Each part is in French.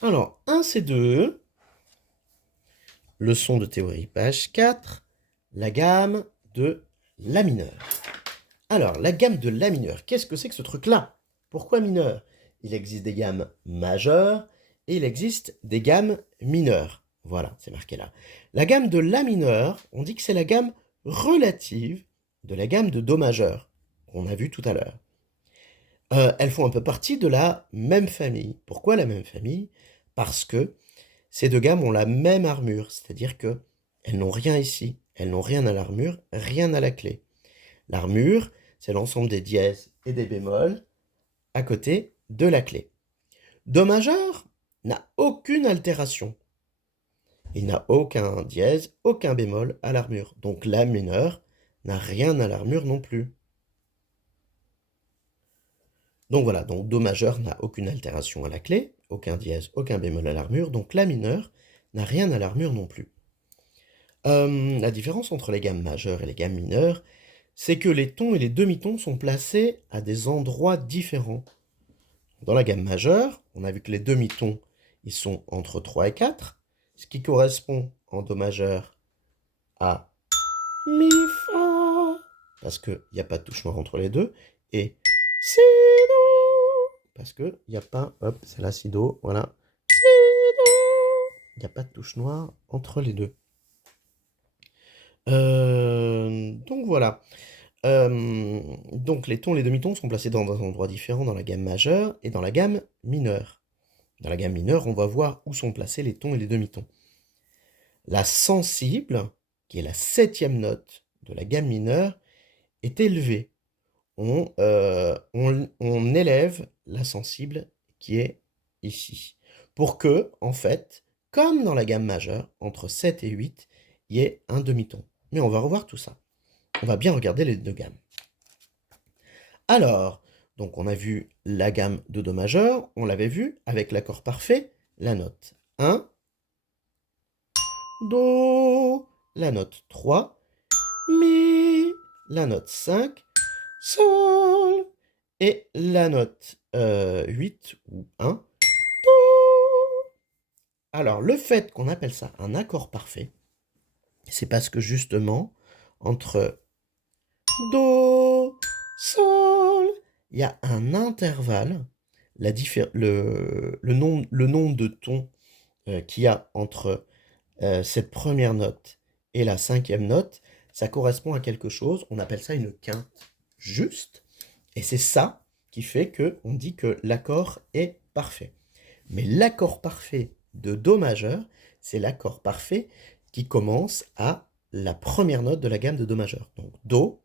Alors, 1C2, leçon de théorie, page 4, la gamme de La mineur. Alors, la gamme de La mineur, qu'est-ce que c'est que ce truc-là? Pourquoi mineur? Il existe des gammes majeures et il existe des gammes mineures. Voilà, c'est marqué là. La gamme de La mineur, on dit que c'est la gamme relative de la gamme de Do majeur, qu'on a vu tout à l'heure. Elles font un peu partie de la même famille. Pourquoi la même famille? Parce que ces deux gammes ont la même armure, c'est-à-dire que elles n'ont rien ici, elles n'ont rien à l'armure, rien à la clé. L'armure, c'est l'ensemble des dièses et des bémols à côté de la clé. Do majeur n'a aucune altération. Il n'a aucun dièse, aucun bémol à l'armure. Donc La mineur n'a rien à l'armure non plus. Donc voilà, donc Do majeur n'a aucune altération à la clé, aucun dièse, aucun bémol à l'armure, donc La mineur n'a rien à l'armure non plus. La différence entre les gammes majeures et les gammes mineures, c'est que les tons et les demi-tons sont placés à des endroits différents. Dans la gamme majeure, on a vu que les demi-tons, ils sont entre 3 et 4, ce qui correspond en Do majeur à Mi, Fa, parce qu'il n'y a pas de touche noire entre les deux, et Si, Do, parce qu'il n'y a pas, hop, c'est la Si, Do, voilà, Si, Do, il n'y a pas de touche noire entre les deux. Donc voilà. Donc les tons et les demi-tons sont placés dans des endroits différents dans la gamme majeure et dans la gamme mineure. Dans la gamme mineure, on va voir où sont placés les tons et les demi-tons. La sensible, qui est la 7e note de la gamme mineure, est élevée. On élève la sensible qui est ici. Pour que, en fait, comme dans la gamme majeure, entre 7 et 8, il y ait un demi-ton. Mais on va revoir tout ça. On va bien regarder les deux gammes. Alors, donc on a vu la gamme de Do majeur, on l'avait vu avec l'accord parfait, la note 1, Do, la note 3, Mi, la note 5, Sol, et la note 8 ou 1, Do. Alors, le fait qu'on appelle ça un accord parfait, c'est parce que justement, entre Do, Sol, il y a un intervalle, le nombre de tons qu'il y a entre cette première note et la 5e note, ça correspond à quelque chose, on appelle ça une quinte juste, et c'est ça qui fait qu'on dit que l'accord est parfait. Mais l'accord parfait de Do majeur, c'est l'accord parfait qui commence à la première note de la gamme de Do majeur. Donc Do,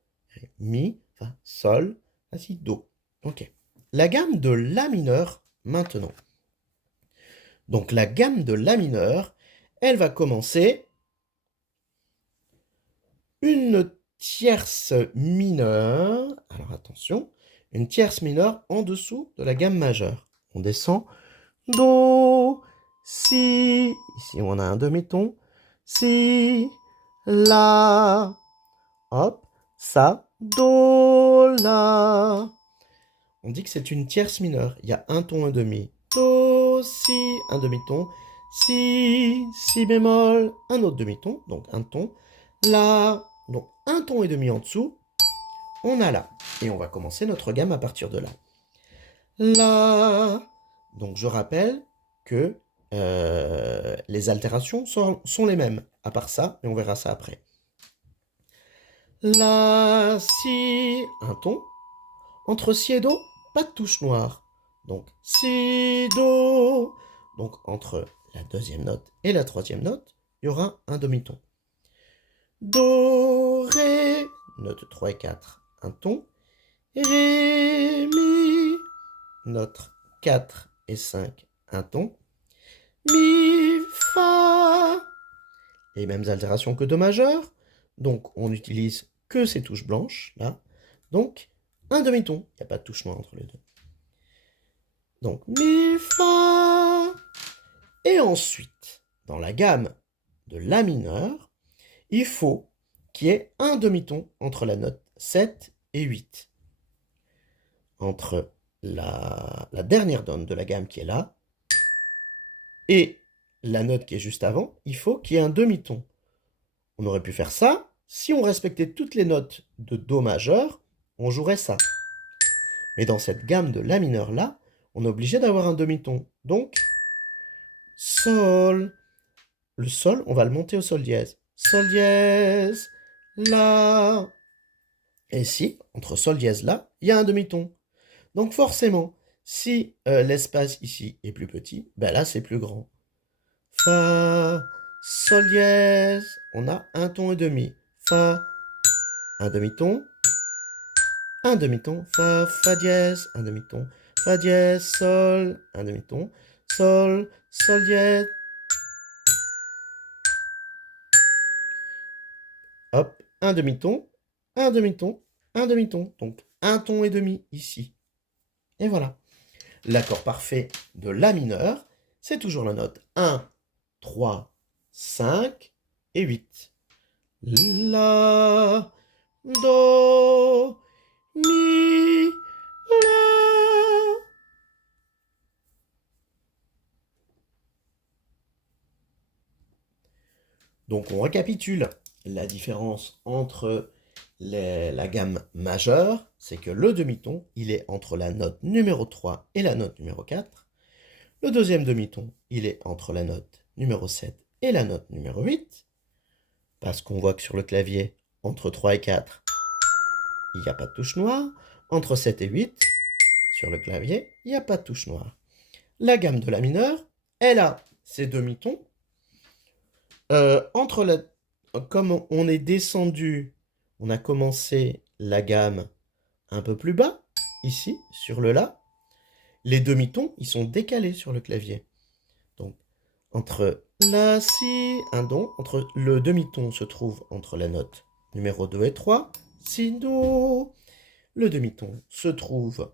Mi, Fa, Sol, Fa, Si, Do. Ok. La gamme de La mineur, maintenant. Donc la gamme de La mineur, elle va commencer une tierce mineure. Alors attention, une tierce mineure en dessous de la gamme majeure. On descend Do, Si, ici on a un demi-ton, Si, La, hop, Ça, Do, La. On dit que c'est une tierce mineure, il y a un ton et demi. Do, Si, un demi-ton, Si, Si bémol, un autre demi-ton, donc un ton, La, donc un ton et demi en dessous, on a La. Et on va commencer notre gamme à partir de là. La. Donc je rappelle que les altérations sont les mêmes, à part ça, et on verra ça après. La, Si, un ton. Entre Si et Do, pas de touche noire. Donc Si, Do. Donc entre la deuxième note et la troisième note, il y aura un demi-ton. Do, Ré, note 3 et 4, un ton. Ré, Mi, note 4 et 5, un ton. Mi, Fa. Les mêmes altérations que Do majeur. Donc on n'utilise que ces touches blanches, là. Donc un demi-ton. Il n'y a pas de touche noire entre les deux. Donc Mi, Fa. Et ensuite, dans la gamme de La mineur, il faut qu'il y ait un demi-ton entre la note 7 et 8. Entre la dernière note de la gamme qui est là Et la note qui est juste avant, il faut qu'il y ait un demi-ton. On aurait pu faire ça. Si on respectait toutes les notes de Do majeur, on jouerait ça. Mais dans cette gamme de La mineur là, on est obligé d'avoir un demi-ton. Donc, Sol. Le Sol, on va le monter au Sol dièse. Sol dièse, La. Et ici, entre Sol dièse, La, il y a un demi-ton. Donc forcément, si l'espace ici est plus petit, ben là c'est plus grand. Fa, Sol dièse, on a un ton et demi. Fa, un demi-ton, Fa, dièse, un demi-ton, Fa dièse, Sol, un demi-ton, Sol, Sol dièse. Hop, un demi-ton, un demi-ton, un demi-ton. Donc un ton et demi ici. Et voilà. L'accord parfait de La mineur, c'est toujours la note 1, 3, 5 et 8. La, Do, Mi, La. Donc on récapitule. La différence entre la gamme majeure, c'est que le demi-ton, il est entre la note numéro 3 et la note numéro 4. Le deuxième demi-ton, il est entre la note numéro 7 et la note numéro 8. Parce qu'on voit que sur le clavier, entre 3 et 4, il n'y a pas de touche noire. Entre 7 et 8, sur le clavier, il n'y a pas de touche noire. La gamme de La mineur, elle a ses demi-tons. Comme on est descendu, on a commencé la gamme un peu plus bas, ici, sur le La. Les demi-tons, ils sont décalés sur le clavier. Donc, entre La, Si, un Do, entre le demi-ton se trouve entre la note numéro 2 et 3, Si, Do. Le demi-ton se trouve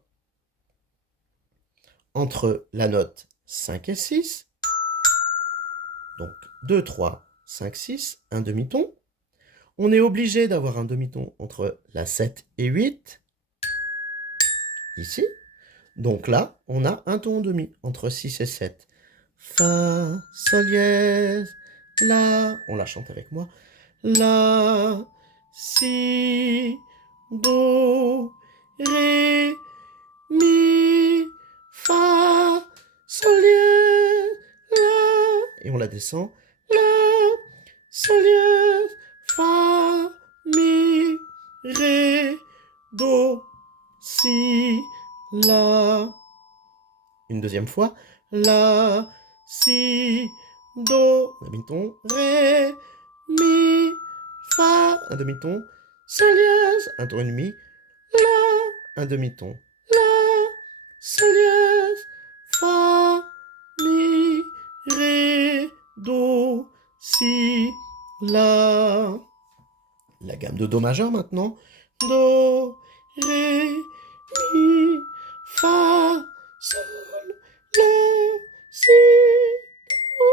entre la note 5 et 6, donc 2, 3, 5, 6, un demi-ton. On est obligé d'avoir un demi-ton entre la 7 et 8, ici. Donc là, on a un ton demi entre 6 et 7. Fa, Sol dièse, La, on la chante avec moi. La, Si, Do, Ré, Mi, Fa, Sol dièse, La. Et on la descend. La, Sol dièse, Fa, Mi, Ré, Do, Si, La. Une deuxième fois. La, Si, Do, un demi-ton, Ré, Mi, Fa, un demi-ton, Sol dièse, un ton et demi, La, un demi-ton, La, Sol dièse, Fa, Mi, Ré, Do, Si, La. La gamme de Do majeur maintenant. Do, Ré, Mi, Fa, Sol, La, Si, Do.